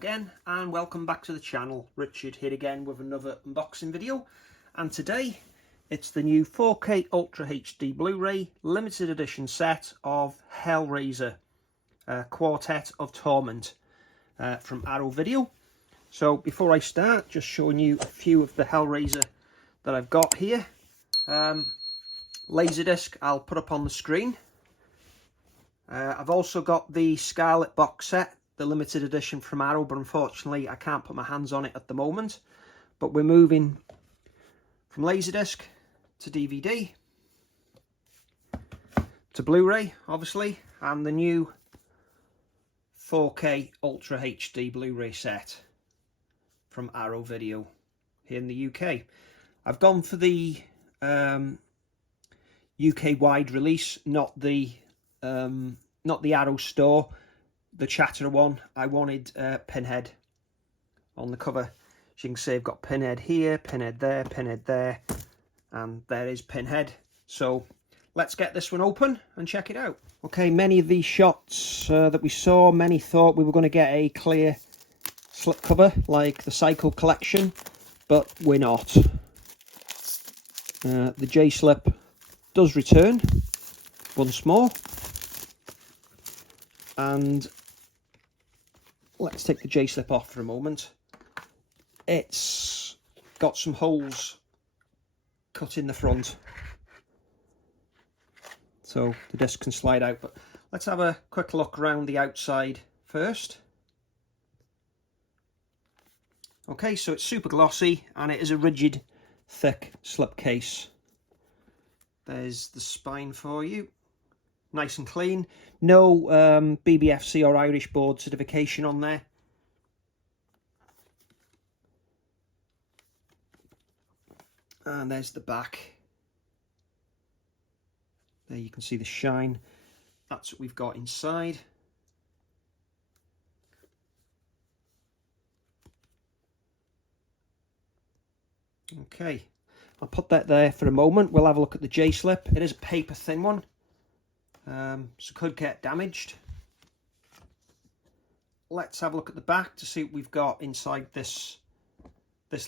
again and welcome back to the channel. Richard here again with another unboxing video, and today it's the new 4K Ultra HD Blu-ray limited edition set of Hellraiser Quartet of Torment from Arrow Video. So before I start, just showing you a few of the Hellraiser that I've got here. Laserdisc I'll put up on the screen. I've also got the Scarlet box set, the limited edition from Arrow, but unfortunately I can't put my hands on it at the moment. But we're moving from Laserdisc to DVD to Blu-ray, obviously, and the new 4K Ultra HD Blu-ray set from Arrow Video here in the UK. I've gone for the UK wide release, not the Arrow store, the Chatterer one. I wanted Pinhead on the cover. As you can see, I've got Pinhead here, Pinhead there, and there is Pinhead. So let's get this one open and check it out. Okay, many of these shots that we saw, many thought we were going to get a clear slip cover like the Psycho collection, but we're not. The J-slip does return once more, and let's take the J-slip off for a moment. It's got some holes cut in the front, so the disc can slide out, but let's have a quick look around the outside first. Okay, so it's super glossy and it is a rigid, thick slip case. There's the spine for you, nice and clean. No BBFC or Irish board certification on there. And there's the back. There you can see the shine. That's what we've got inside. Okay, I'll put that there for a moment. We'll have a look at the J-slip. It is a paper thin one, so could get damaged. Let's have a look at the back to see what we've got inside this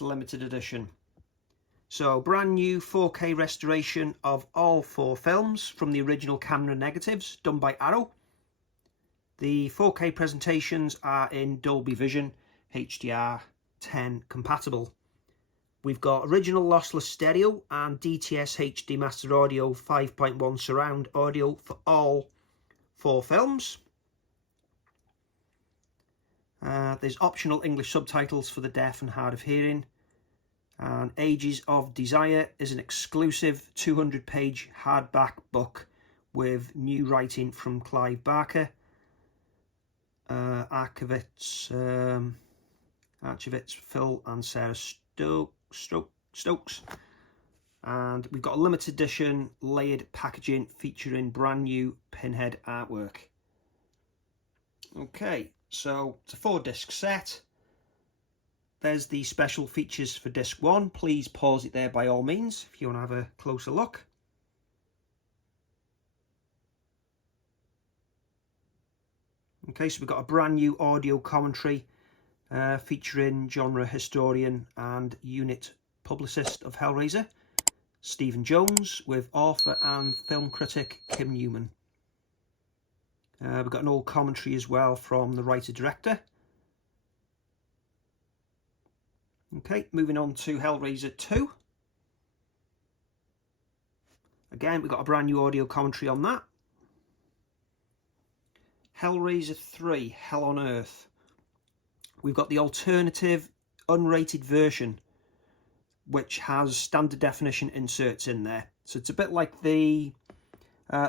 limited edition. So, brand new 4K restoration of all 4 films from the original camera negatives done by Arrow. The 4K presentations are in Dolby Vision HDR10 compatible. We've got original lossless stereo and DTS HD Master Audio 5.1 surround audio for all 4 films. There's optional English subtitles for the deaf and hard of hearing. And Ages of Desire is an exclusive 200-page hardback book with new writing from Clive Barker, Archivets, Phil and Sarah Stokes, and we've got a limited edition layered packaging featuring brand new Pinhead artwork. Okay, so it's a 4-disc set. There's the special features for disc 1. Please pause it there by all means if you want to have a closer look. Okay, so we've got a brand new audio commentary featuring genre historian and unit publicist of Hellraiser, Stephen Jones, with author and film critic Kim Newman. We've got an old commentary as well from the writer-director. Okay, moving on to Hellraiser 2. Again, we've got a brand new audio commentary on that. Hellraiser 3, Hell on Earth. We've got the alternative unrated version, which has standard definition inserts in there. So it's a bit like the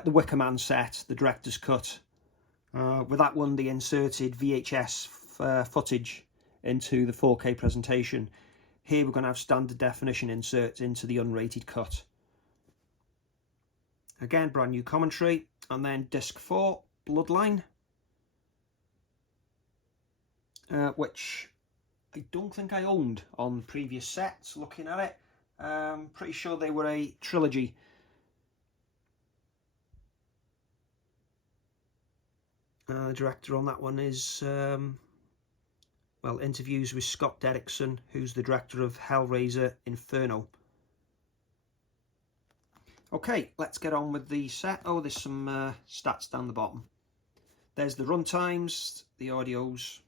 Wicker Man set, the director's cut. With that one, they inserted VHS footage into the 4K presentation. Here we're going to have standard definition inserts into the unrated cut. Again, brand new commentary. And then disc 4, Bloodline, which I don't think I owned on previous sets. Looking at it, pretty sure they were a trilogy. The director on that one is well, interviews with Scott Derrickson, who's the director of Hellraiser Inferno. Okay, let's get on with the set. Oh, there's some stats down the bottom. There's the run times, the audios.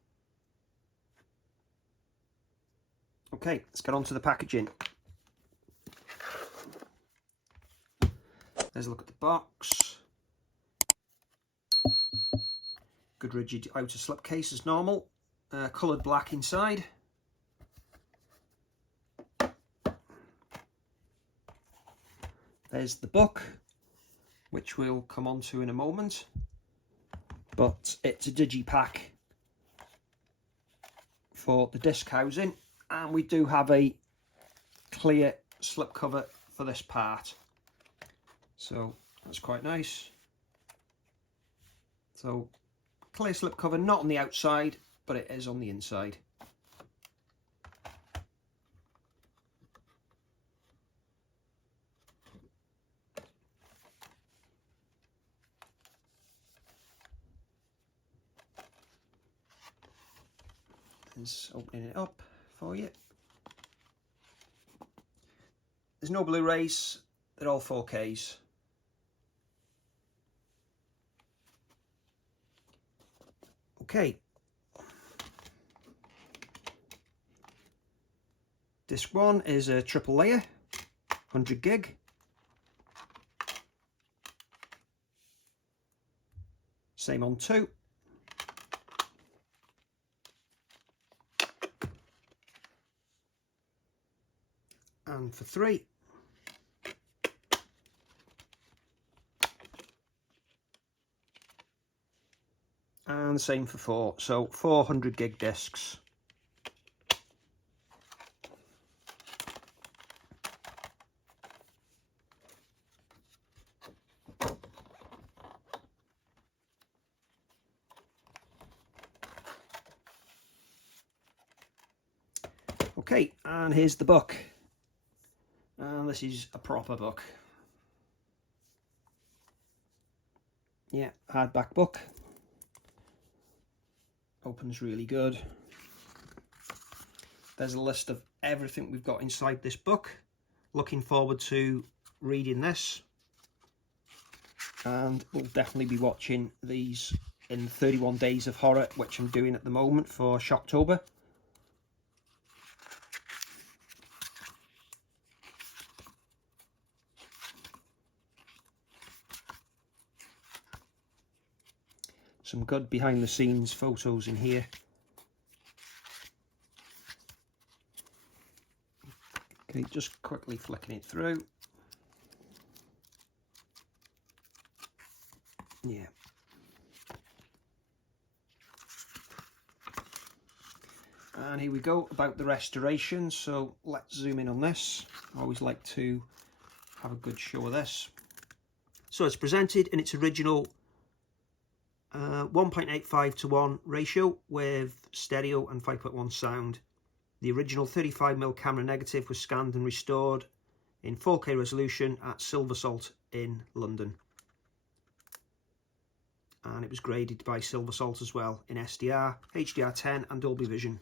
Okay, let's get on to the packaging. There's a look at the box. Good rigid outer slipcase as normal. Coloured black inside. There's the book, which we'll come on to in a moment. But it's a digipack for the disc housing, and we do have a clear slipcover for this part, so that's quite nice. So clear slipcover, not on the outside, but it is on the inside. Is opening it up for you. There's no Blu-rays, they're all 4Ks. Okay. Disc 1 is a triple layer, 100 gig. Same on 2. And for 3. And the same for 4. So 400 gig discs. Okay, and here's the book. And this is a proper book. Yeah, hardback book. Opens really good. There's a list of everything we've got inside this book. Looking forward to reading this. And we'll definitely be watching these in 31 Days of Horror, which I'm doing at the moment for Shocktober. Some good behind the scenes photos in here. Okay, just quickly flicking it through. Yeah. And here we go about the restoration. So let's zoom in on this. I always like to have a good show of this. So it's presented in its original 1.85 to 1 ratio with stereo and 5.1 sound. The original 35mm camera negative was scanned and restored in 4K resolution at Silver Salt in London. And it was graded by Silver Salt as well in SDR, HDR10 and Dolby Vision.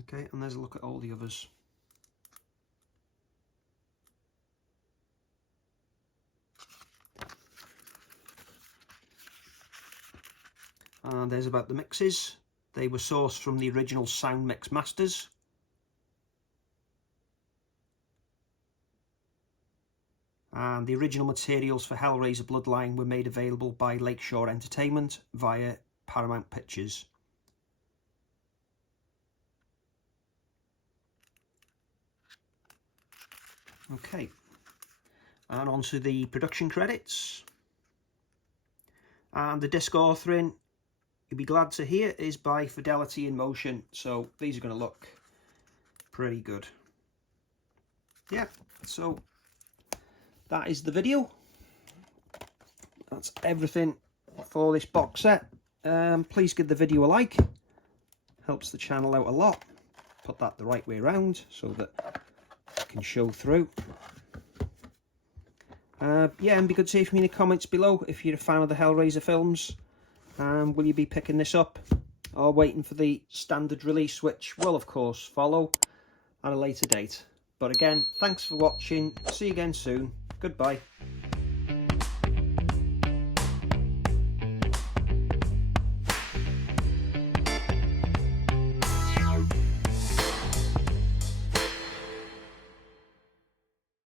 Okay, and there's a look at all the others. And there's about the mixes. They were sourced from the original Sound Mix Masters. And the original materials for Hellraiser Bloodline were made available by Lakeshore Entertainment via Paramount Pictures. Okay, and on to the production credits. And the disc authoring, you'll be glad to hear, is by Fidelity in Motion. So these are going to look pretty good. Yeah, so that is the video. That's everything for this box set. Please give the video a like. Helps the channel out a lot. Put that the right way around so that it can show through. Yeah, and be good to hear from you in the comments below if you're a fan of the Hellraiser films. Will you be picking this up or waiting for the standard release, which will of course follow at a later date? But again, thanks for watching. See you again soon. Goodbye.